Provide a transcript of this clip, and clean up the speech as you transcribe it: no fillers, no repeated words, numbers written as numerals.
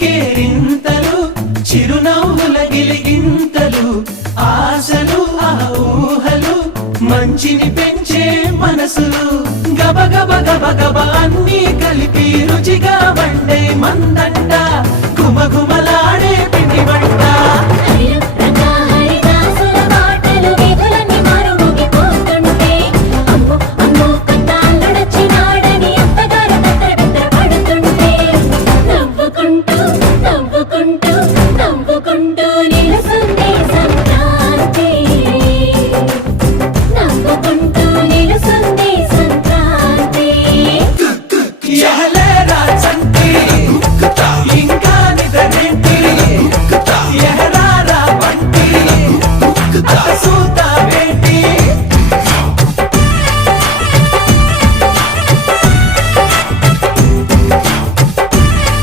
కేరింతలు చిరునవ్వుల గిలిగింతలు ఆశలు ఆ ఊహలు మంచిని పెంచే మనసులు గబ గబ గబ గబ అన్నీ కలిపి రుచిగా వండే మందంట గుమగుమలాడే పిండి వంట